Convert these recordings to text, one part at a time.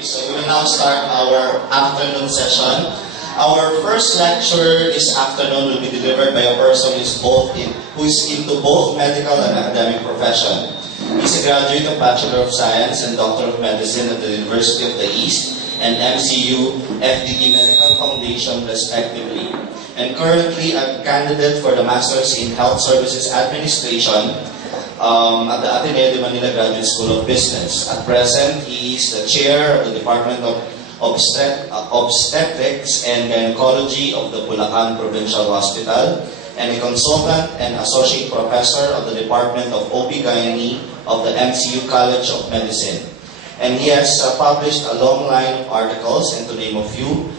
So we will now start our afternoon session. Our first lecture this afternoon will be delivered by a person who is into both medical and academic profession. He's a graduate of Bachelor of Science and Doctor of Medicine at the University of the East and MCU FDD Medical Foundation respectively, and currently a candidate for the Masters in Health Services Administration at the Ateneo de Manila Graduate School of Business. At present, he is the chair of the Department of Obstetrics and Gynecology of the Bulacan Provincial Hospital, and a consultant and associate professor of the Department of OB-GYN of the MCU College of Medicine. And he has published a long line of articles, and to name a few,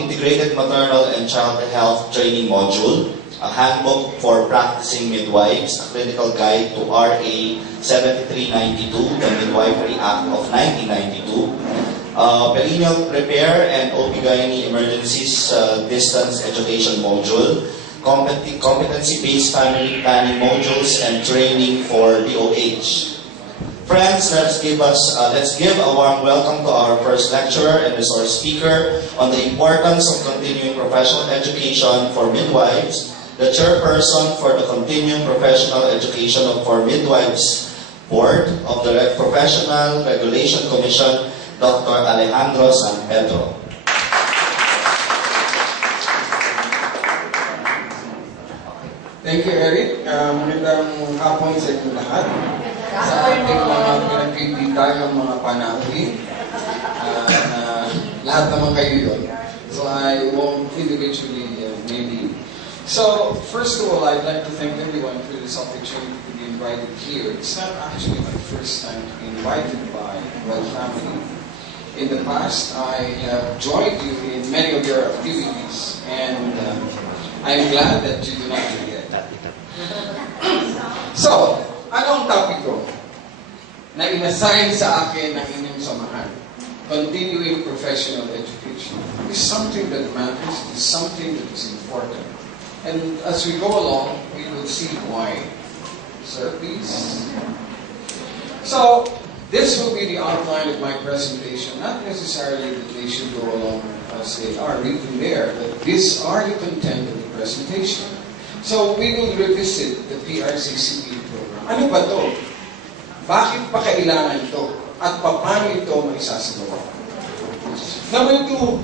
Integrated Maternal and Child Health Training Module, a handbook for practicing midwives, a clinical guide to RA 7392, the Midwifery Act of 1992, Perineal Repair and OB-GYN Emergencies Distance Education Module, Competency-Based Family Planning Modules, and Training for DOH. Friends, let's give a warm welcome to our first lecturer and resource speaker on the importance of continuing professional education for midwives, the chairperson for the Continuing Professional Education for Midwives Board of the Professional Regulation Commission, Dr. Alejandro San Pedro. Thank you, Eric. Magandang hapon sa inyo lahat. Sa ating mga pinagkikita ng mga panahon, lahat naman kayo yun. So I won't individually maybe. So, first of all, I'd like to thank everyone for this opportunity to be invited here. It's not actually my first time to be invited by Well Family. In the past, I have joined you in many of your activities, and I'm glad that you do not forget. So, anong topic ko na inassign sa akin ng inyong samahan? Continuing professional education is something that matters, is something that is important. And as we go along, we will see why. Sir, please. So, this will be the outline of my presentation. Not necessarily that they should go along as they are written there, but these are the content of the presentation. So, we will revisit the PRCCP program. Ano ba to? Bakit pa kailangan ito? At paano ito maisasagawa? Number two,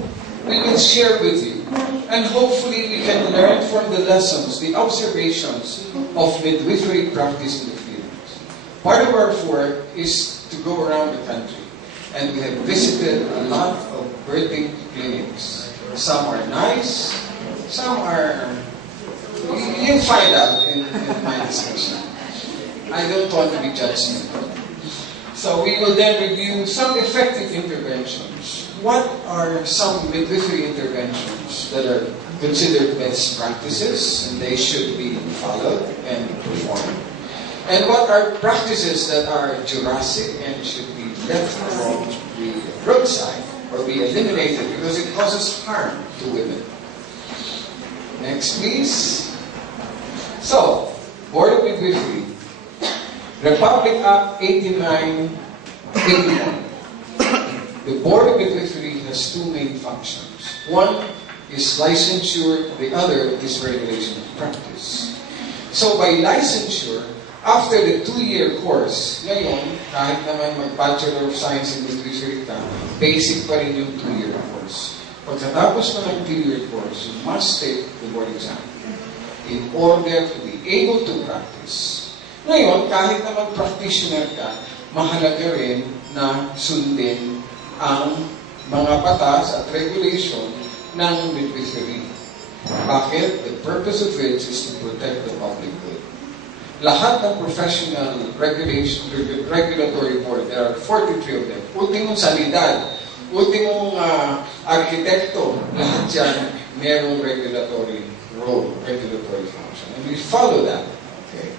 we will share with you, and hopefully we can learn from the lessons, the observations of midwifery practice in the field. Part of our work is to go around the country, and we have visited a lot of birthing clinics. Some are nice, some are, you'll find out in my discussion. I don't want to be judgmental. So we will then review some effective interventions. What are some midwifery interventions that are considered best practices and they should be followed and performed? And what are practices that are Jurassic and should be left along the roadside or be eliminated because it causes harm to women? Next, please. So, Board of Midwifery, Republic Act 8981. The Board of Midwifery has two main functions. One is licensure, the other is regulation of practice. So by licensure, after the 2-year course, ngayon, kahit naman mag-Bachelor of Science in Midwifery ka, basic pa rin yung 2-year course. Pagkatapos mo ng 2-year course, you must take the board exam in order to be able to practice. Ngayon, kahit naman practitioner ka, mahalaga rin na sundin ang mga batas at regulation ng midwifery. Bakit? The purpose of it is to protect the public good. Lahat ng professional regulatory board, there are 43 of them. Ultimong sanidad, ultimong arkitekto, lahat yan merong regulatory role, regulatory function. And we follow that. Okay.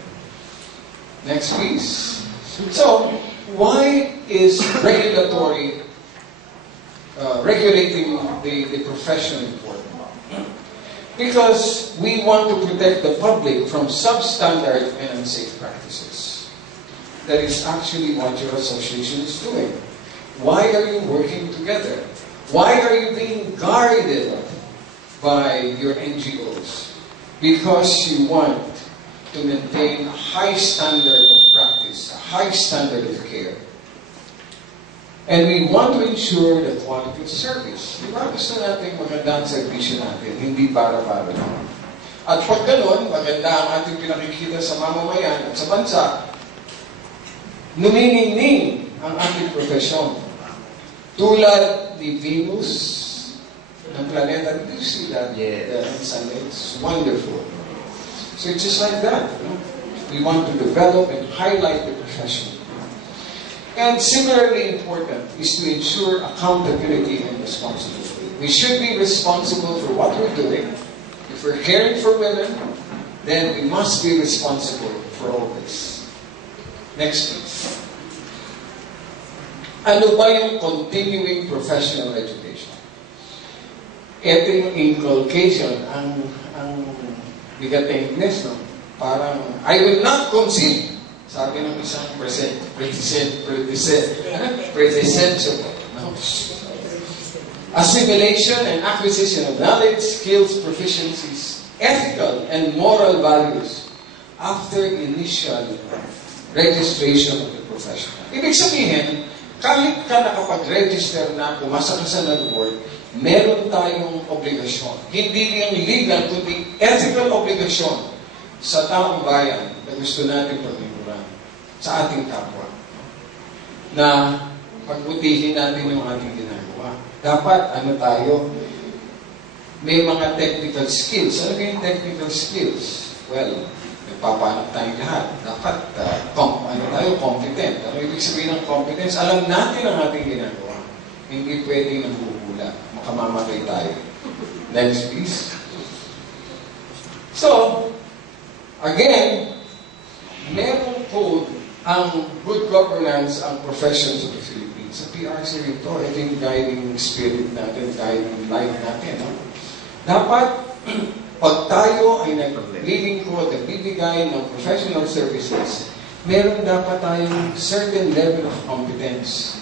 Next, please. So, why is regulating the profession important? Because we want to protect the public from substandard and unsafe practices. That is actually what your association is doing. Why are you working together? Why are you being guided by your NGOs? Because you want to maintain a high standard of practice, a high standard of care. And we want to ensure the quality of service. Di ba? Gusto natin maganda ang servisyo natin, hindi para-para lang. At pag ganun, maganda ang ating pinakikita sa mamamayan at sa bansa, numiningning ang ating profesyon. Tulad ni Venus ng planeta. Did you see that? Yes. On Sunday? It's wonderful. So it's just like that. We want to develop and highlight the profession. And similarly important is to ensure accountability and responsibility. We should be responsible for what we're doing. If we're caring for women, then we must be responsible for all this. Next please. Ano ba yung continuing professional education? Ito yung inculcation, ang bigat na Ingles, no? Parang, I will not concede. Sabi ng isang predecessor. Assimilation and acquisition of knowledge, skills, proficiencies, ethical and moral values after initial registration of the profession. Ibig sabihin, kahit ka nakapag-register na pumasa ka sa NADWORD, meron tayong obligasyon. Hindi yung legal, kundi ethical obligasyon sa taong bayan na gusto natin paglingkuran sa ating kapwa. Na pagbutihin natin yung ating ginagawa. Dapat, tayo, may mga technical skills. Ano yung technical skills? Well, nagpapanak tayong lahat. Dapat, tayo, competent. Ano ibig sabihin ng competence? Alam natin ang ating ginagawa. Hindi pwedeng naghuhula. Makamamatay tayo. Next, please. So, again, merong code ang good governance ang professions of the Philippines. Sa PRC ito, ito yung guiding spirit natin, guiding life natin. No? Dapat, pag tayo ay naglilingkod, nagbibigay ng professional services, meron dapat tayong certain level of competence.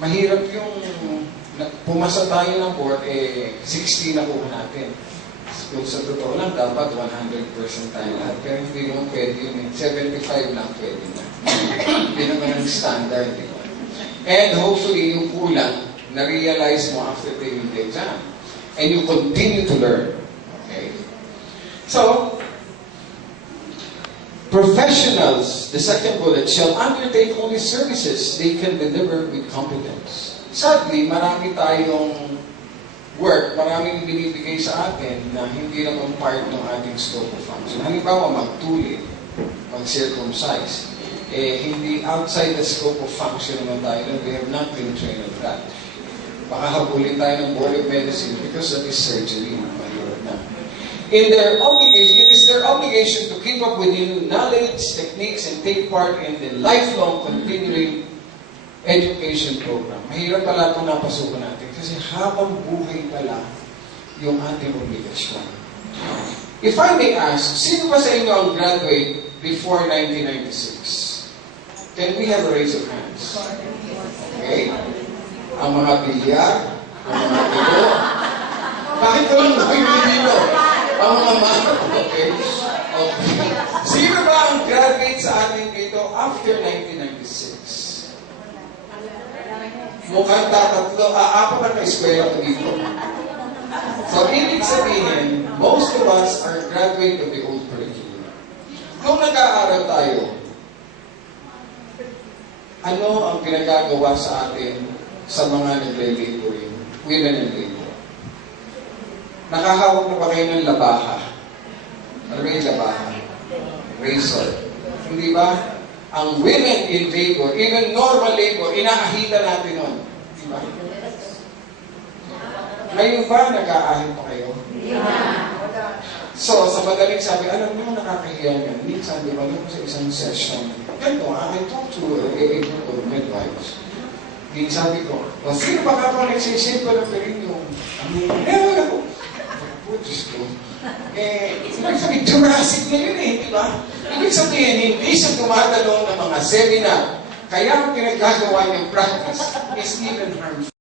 Mahirap yung pumasa tayo ng board, 60 na kuha natin. Kung sa totoo lang, dapat 100% tayo lahat. Pero hindi naman pwede yun. 75 lang pwede na. Hindi naman ang standard. Diba? And hopefully, yung kulang, na-realize mo after taking the exam. And you continue to learn. Okay? So, professionals, the second bullet, shall undertake only services they can deliver with competence. Sadly, marami tayong work, maraming binibigay sa atin na hindi naman part ng ating scope of function. Halimbawa, magtuli, mag-circumcise. Hindi outside the scope of function naman tayo. We have not been trained on that. Baka habulin tayo ng Board of Medicine because that is surgery. In their obligation, it is their obligation to keep up with new knowledge, techniques, and take part in the lifelong continuing education program. Mahirap pala itong napasukan natin kasi habang buhay pala yung ating obligasyon. If I may ask, sino ba sa inyo ang graduate before 1996? Can we have a raise of hands? Okay. Ang mga bilyar, ang mga tilo. Bakit ko lang dilo? Ang mga mano. Okay. Okay. Sino ba ang graduate sa atin dito after 1996? Mukhang tatatlo, apat na eskwela ko dito. So, ibig sabihin, most of us are graduate of the old curriculum. Kung nag-aaral tayo, ano ang pinagagawa sa atin sa mga nagle-laboring, women in labor? Nakahawak na ba kayo ng labaha? Ano ba yung labaha? Razor. Hindi ba? Ang women in labor, even normal labor, inaahita natin nun. Di ba? Ngayon ba, nag-aahit pa kayo? So, sa madaling sabi, alam mo, nakakahiya nga. Minsan, di ba, nung sa isang session, ganito, I talked to a group of midwives. Hindi sabi ko, sino ba ka pa nagsisip ko ng perinyong? Meron ako. Diyos ko. Ibig sabihin, Jurassic na yun di ba? Ibig sabihin, hindi siya dumadalo ng mga seminar. Kaya ang pinagagawa niyang practice is even harmful.